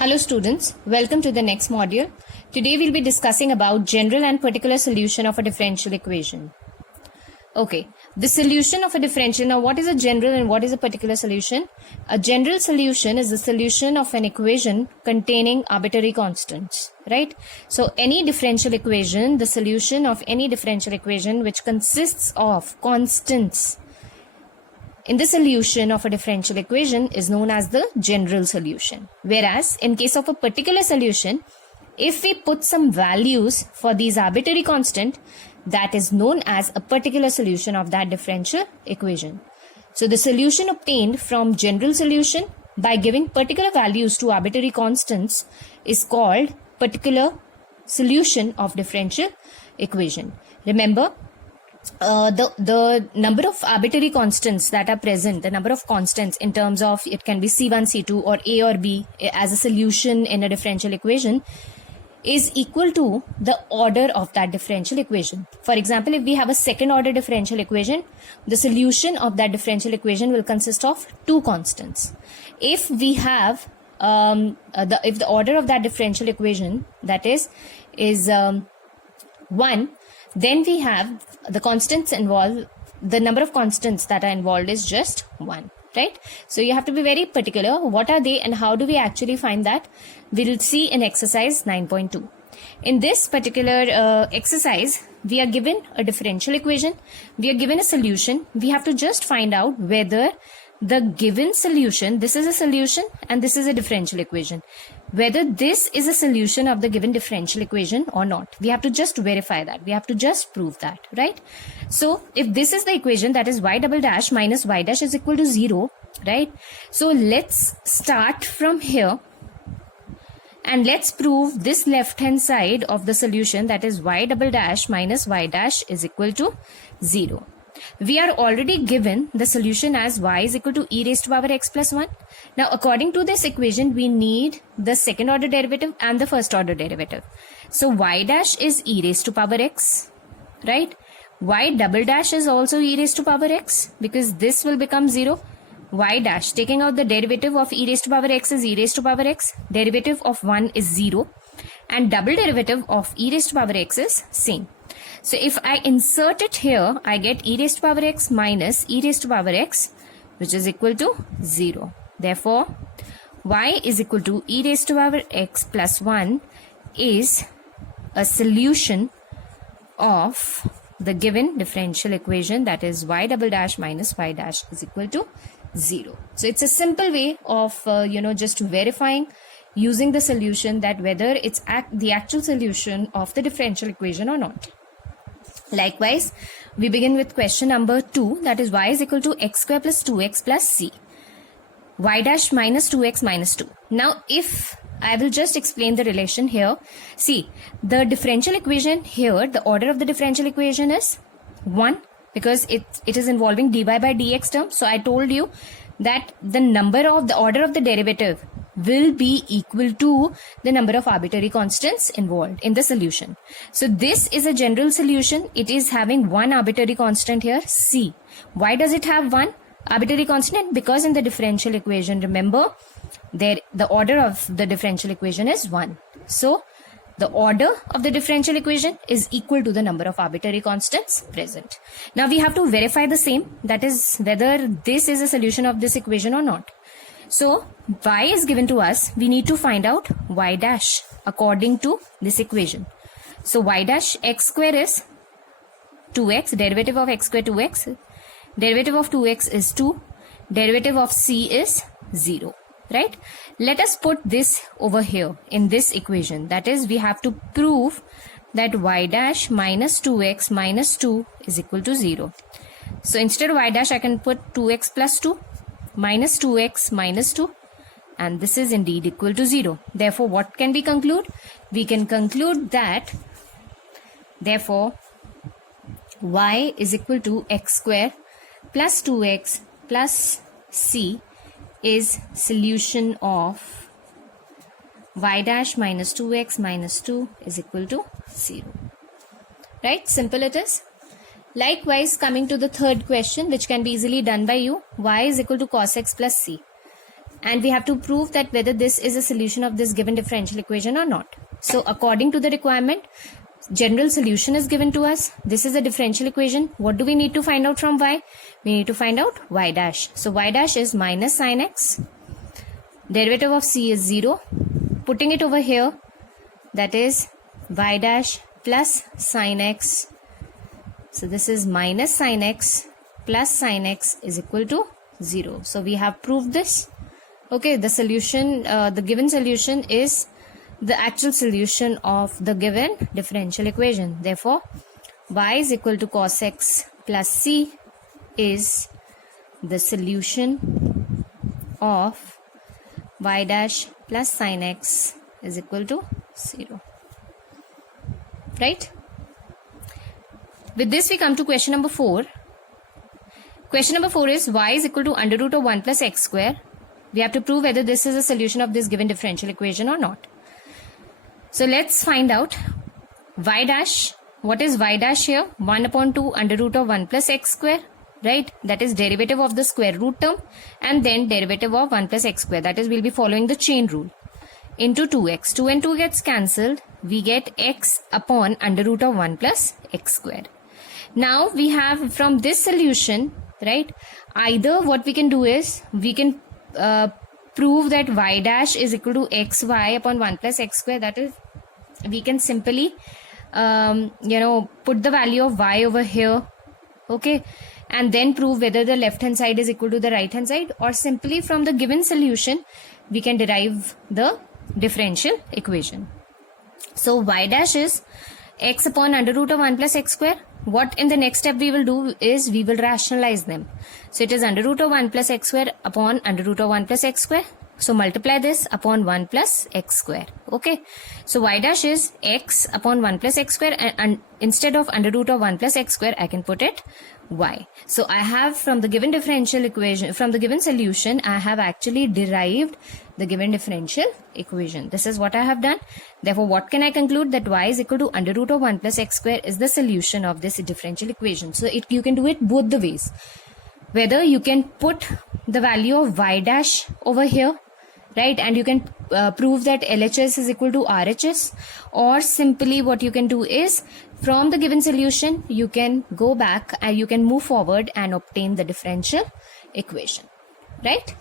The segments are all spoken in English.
Hello students, welcome to the next module. Today we'll be discussing about general and particular solution of a differential equation. Okay, the solution of a differential. Now what is a general and what is a particular solution? A general solution is the solution of an equation containing arbitrary constants, right? So any differential equation, the solution of any differential equation which consists of constants in the solution of a differential equation is known as the general solution. Whereas in case of a particular solution, if we put some values for these arbitrary constant, that is known as a particular solution of that differential equation. So the solution obtained from general solution by giving particular values to arbitrary constants is called particular solution of differential equation. Remember, the number of arbitrary constants that are present, the number of constants in terms of it can be C1, C2 or A or B as a solution in a differential equation is equal to the order of that differential equation. For example, if we have a second order differential equation, the solution of that differential equation will consist of two constants. If we have if the order of that differential equation that is 1, then we have the constants involved, the number of constants that are involved is just 1, right? So you have to be very particular. What are they and how do we actually find that? We'll see in exercise 9.2. In this particular exercise, we are given a differential equation. We are given a solution. We have to just find out whether the given solution, this is a solution and this is a differential equation, whether this is a solution of the given differential equation or not. We have to just verify that. We have to just prove that, right? So if this is the equation, that is y double dash minus y dash is equal to 0, right? So let's start from here and let's prove this left hand side of the solution, that is y double dash minus y dash is equal to 0. We are already given the solution as y is equal to e raised to power x plus 1. Now, according to this equation, we need the second order derivative and the first order derivative. So, y dash is e raised to power x, right? Y double dash is also e raised to power x because this will become 0. Y dash, taking out the derivative of e raised to power x is e raised to power x. Derivative of 1 is 0. And double derivative of e raised to power x is same. So if I insert it here, I get e raised to power x minus e raised to power x, which is equal to 0. Therefore, y is equal to e raised to power x plus 1 is a solution of the given differential equation, that is y double dash minus y dash is equal to 0. So it's a simple way of, just verifying using the solution that whether it's the actual solution of the differential equation or not. Likewise, we begin with question number 2, that is y is equal to x square plus 2x plus c. Y dash minus 2x minus 2. Now, if I will just explain the relation here. See, the differential equation here, the order of the differential equation is 1 because it is involving dy by dx term. So, I told you that the order of the derivative will be equal to the number of arbitrary constants involved in the solution. So this is a general solution. It is having one arbitrary constant here, c. Why does it have one arbitrary constant? Because in the differential equation, remember, the order of the differential equation is 1. So the order of the differential equation is equal to the number of arbitrary constants present. Now we have to verify the same, that is whether this is a solution of this equation or not. So, y is given to us, we need to find out y dash according to this equation. So, y dash x square is 2x, derivative of x square 2x, derivative of 2x is 2, derivative of c is 0, right? Let us put this over here in this equation. That is, we have to prove that y dash minus 2x minus 2 is equal to 0. So, instead of y dash, I can put 2x plus 2. Minus 2x minus 2, and this is indeed equal to 0. Therefore, what can we conclude? We can conclude that, therefore, y is equal to x square plus 2x plus c is solution of y dash minus 2x minus 2 is equal to 0. Right? Simple it is. Likewise, coming to the third question, which can be easily done by you, y is equal to cos x plus c. and we have to prove that whether this is a solution of this given differential equation or not. So according to the requirement, general solution is given to us. This is a differential equation. What do we need to find out from y? We need to find out y dash. So y dash is minus sin x. Derivative of c is 0. Putting it over here, that is y dash plus sin x. So this is minus sin x plus sin x is equal to 0. So we have proved this. Okay, the solution, the given solution is the actual solution of the given differential equation. Therefore, y is equal to cos x plus c is the solution of y dash plus sin x is equal to 0. Right? With this we come to question number 4. Question number 4 is y is equal to under root of 1 plus x square. We have to prove whether this is a solution of this given differential equation or not. So let's find out y dash. What is y dash here? 1 upon 2 under root of 1 plus x square, right? That is derivative of the square root term and then derivative of 1 plus x square. That is, we'll be following the chain rule. Into 2x. 2 and 2 gets cancelled. We get x upon under root of 1 plus x square. Now we have from this solution, right? Either what we can do is we can prove that y dash is equal to xy upon 1 plus x square. That is, we can simply put the value of y over here, okay, and then prove whether the left hand side is equal to the right hand side, or simply from the given solution we can derive the differential equation. So y dash is x upon under root of 1 plus x square. What in the next step we will do is we will rationalize them. So it is under root of 1 plus x square upon under root of 1 plus x square. So multiply this upon 1 plus x square. Okay. So y dash is x upon 1 plus x square, and instead of under root of 1 plus x square I can put it y. So I have from the given differential equation, from the given solution, I have actually derived the given differential equation. This is what I have done. Therefore, what can I conclude? That y is equal to under root of 1 plus x square is the solution of this differential equation. So you can do it both the ways. Whether you can put the value of y dash over here, right, and you can prove that LHS is equal to RHS, or simply what you can do is from the given solution you can go back and you can move forward and obtain the differential equation, right?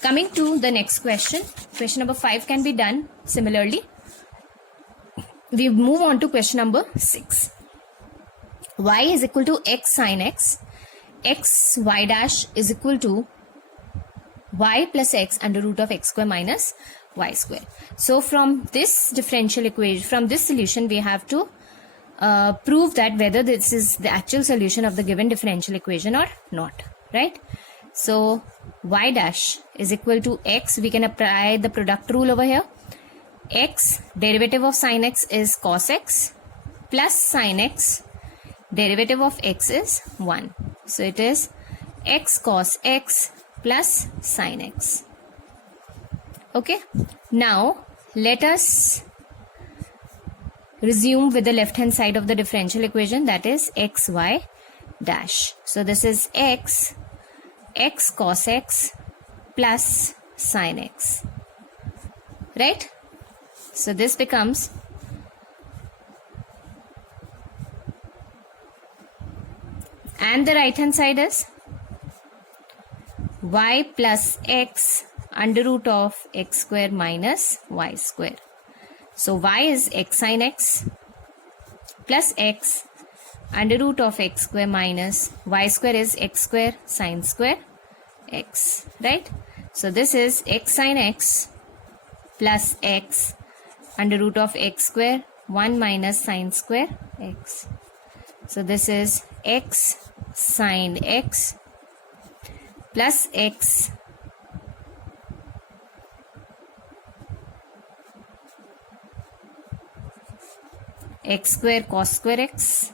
Coming to the next question, question number 5 can be done similarly. We move on to question number 6. Y is equal to x sin x, x y dash is equal to y plus x under root of x square minus y square. So from this differential equation, from this solution, we have to prove that whether this is the actual solution of the given differential equation or not, right? So y dash is equal to x. We can apply the product rule over here. X, derivative of sin x is cos x, plus sin x, derivative of x is 1. So it is x cos x plus sin x. Okay. Now let us resume with the left hand side of the differential equation, that is xy dash. So this is x cos x plus sin x, right? So this becomes and the right hand side is y plus x under root of x square minus y square. So y is x sin x plus x under root of x square minus y square is x square sin square x, right? So this is x sin x plus x under root of x square 1 minus sin square x. So this is x sin x plus x x square cos square x,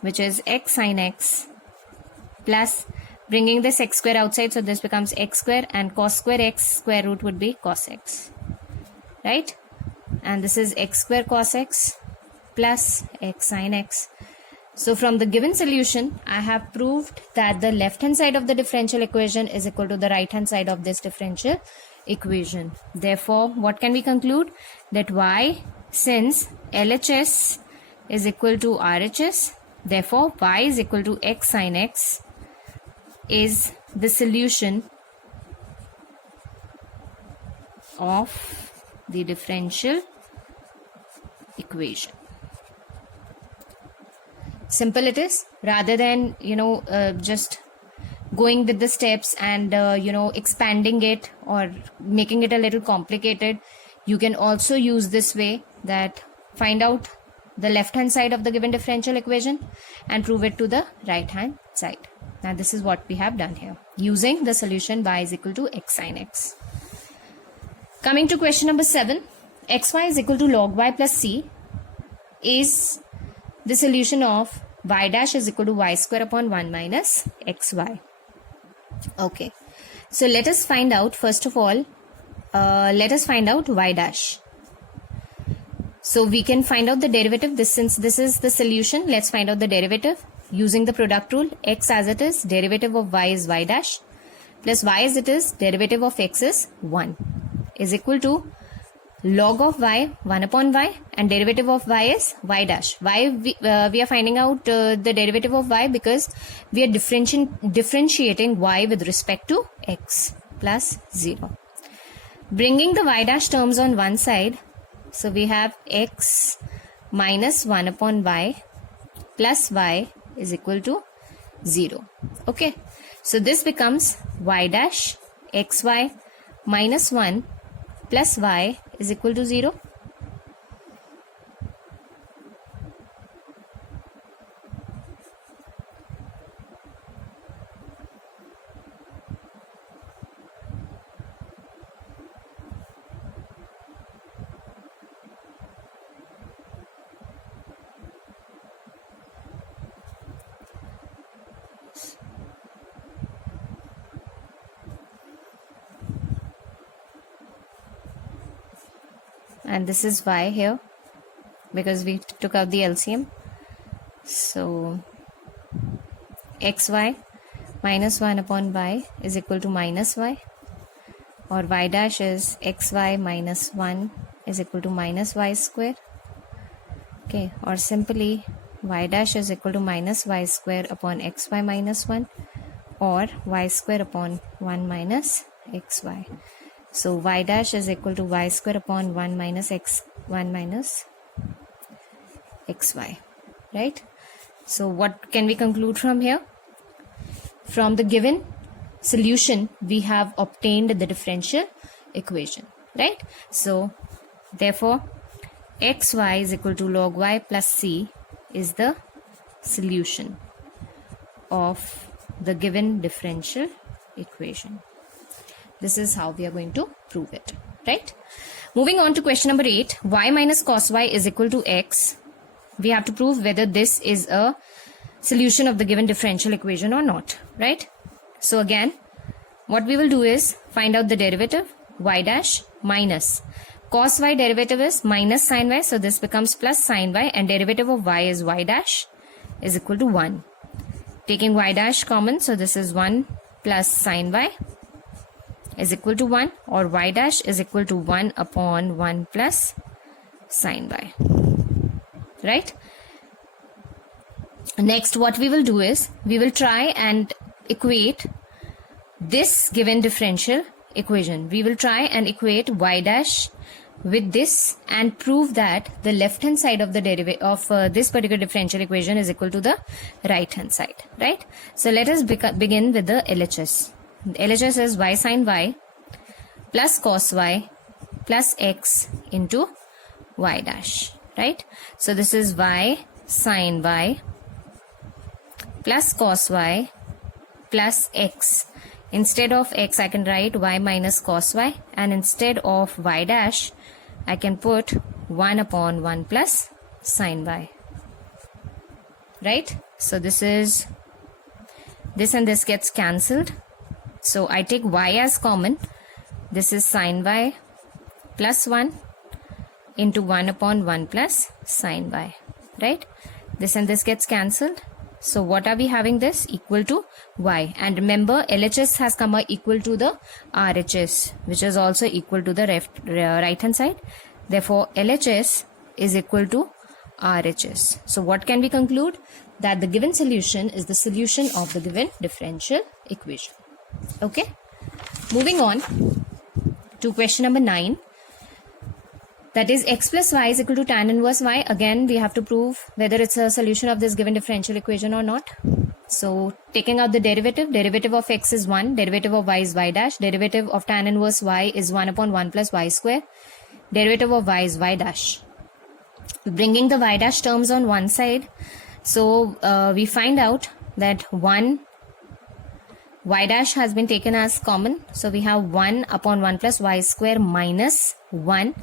which is x sin x, plus bringing this x square outside, so this becomes x square, and cos square x square root would be cos x, right? And this is x square cos x plus x sin x, So from the given solution, I have proved that the left hand side of the differential equation is equal to the right hand side of this differential equation. Therefore, what can we conclude? That y, since LHS is equal to RHS, therefore y is equal to x sin x is the solution of the differential equation. Simple it is. Rather than just going with the steps and expanding it or making it a little complicated, you can also use this way, that find out the left hand side of the given differential equation and prove it to the right hand side. Now this is what we have done here using the solution y is equal to x sin x. Coming to question number 7, xy is equal to log y plus c is the solution of y dash is equal to y square upon 1 minus xy. Okay, so let us find out, first of all, let us find out y dash. So we can find out the derivative. Since this is the solution, let's find out the derivative using the product rule. X as it is, derivative of y is y dash, plus y as it is, derivative of x is 1, is equal to log of y 1 upon y, and derivative of y is y dash. Why we are finding out the derivative of y? Because we are differentiating y with respect to x, plus 0. Bringing the y dash terms on one side, so we have x minus 1 upon y plus y is equal to 0. Okay, so this becomes y dash xy minus 1 plus y is equal to 0. And this is y here because we took out the LCM. So xy minus 1 upon y is equal to minus y, or y dash is xy minus 1 is equal to minus y square. Okay, or simply y dash is equal to minus y square upon xy minus 1, or y square upon 1 minus xy. So y dash is equal to y square upon 1 minus xy, right? So what can we conclude from here? From the given solution, we have obtained the differential equation, right? So therefore, xy is equal to log y plus c is the solution of the given differential equation. This is how we are going to prove it, right? Moving on to question number 8, y minus cos y is equal to x. We have to prove whether this is a solution of the given differential equation or not, right? So again, what we will do is find out the derivative, y dash minus cos y, derivative is minus sin y, so this becomes plus sin y, and derivative of y is y dash is equal to 1. Taking y dash common, so this is 1 plus sin y is equal to 1, or y dash is equal to 1 upon 1 plus sin y, right? Next, what we will do is we will try and equate this given differential equation. We will try and equate y dash with this and prove that the left hand side of the derivative of this particular differential equation is equal to the right hand side, right? So let us begin with the LHS. LHS is y sin y plus cos y plus x into y dash, right? So this is y sin y plus cos y plus x. Instead of x, I can write y minus cos y, and instead of y dash, I can put 1 upon 1 plus sin y, right? So this is, this and this gets cancelled. So I take y as common. This is sin y plus 1 into 1 upon 1 plus sin y, right? This and this gets cancelled. So what are we having this? Equal to y. And remember, LHS has come out equal to the RHS, which is also equal to the right hand side. Therefore, LHS is equal to RHS. So what can we conclude? That the given solution is the solution of the given differential equation. Okay. Moving on to question number 9. That is x plus y is equal to tan inverse y. Again, we have to prove whether it's a solution of this given differential equation or not. So, taking out the derivative of x is 1, derivative of y is y dash, derivative of tan inverse y is 1 upon 1 plus y square, derivative of y is y dash. Bringing the y dash terms on one side, so we find out that 1 y dash has been taken as common. So we have 1 upon 1 plus y square minus 1.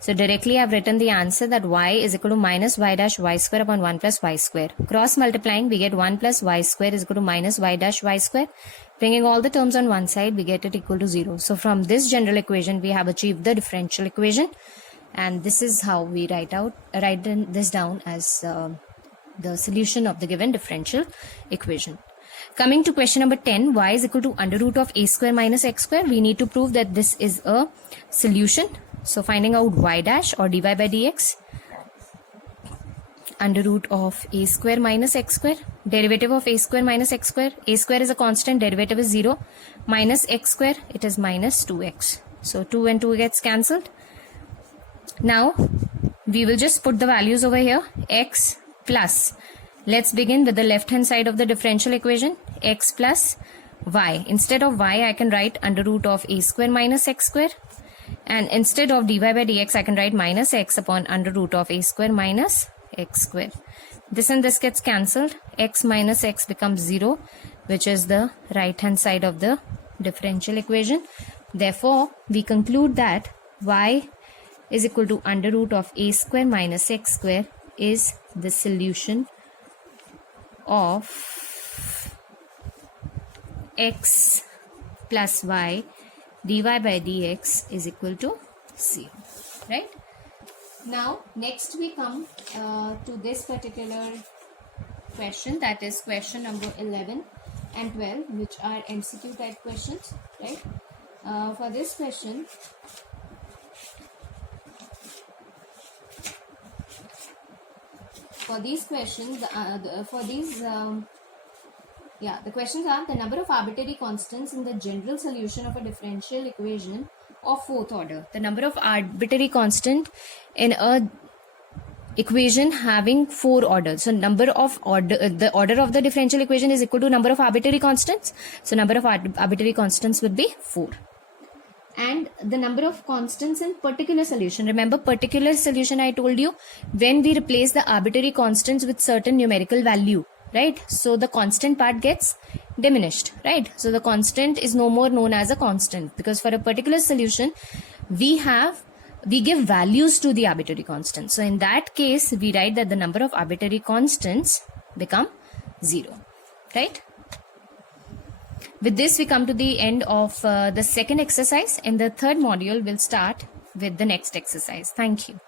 So directly I have written the answer that y is equal to minus y dash y square upon 1 plus y square. Cross multiplying, we get 1 plus y square is equal to minus y dash y square. Bringing all the terms on one side, we get it equal to 0. So from this general equation, we have achieved the differential equation. And this is how we write this down as the solution of the given differential equation. Coming to question number 10, y is equal to under root of a square minus x square. We need to prove that this is a solution. So finding out y dash or dy by dx, under root of a square minus x square, derivative of a square minus x square. A square is a constant, derivative is 0, minus x square, it is minus 2x. So 2 and 2 gets cancelled. Now we will just put the values over here, x plus, let's begin with the left hand side of the differential equation, x plus y. Instead of y, I can write under root of a square minus x square, and instead of dy by dx, I can write minus x upon under root of a square minus x square. This and this gets cancelled, x minus x becomes 0, which is the right hand side of the differential equation. Therefore, we conclude that y is equal to under root of a square minus x square is the solution of x plus y dy by dx is equal to 0, right? Now next we come to this particular question, that is question number 11 and 12, which are MCQ type questions, right? For this question, for these questions, the questions are the number of arbitrary constants in the general solution of a differential equation of fourth order. The number of arbitrary constant in a equation having 4 orders. So the order of the differential equation is equal to number of arbitrary constants. So number of arbitrary constants would be 4. And the number of constants in particular solution. Remember, particular solution, I told you, when we replace the arbitrary constants with certain numerical value, right? So the constant part gets diminished, right? So the constant is no more known as a constant, because for a particular solution, we give values to the arbitrary constants. So in that case, we write that the number of arbitrary constants become 0, right? With this, we come to the end of the second exercise. In the third module, we'll start with the next exercise. Thank you.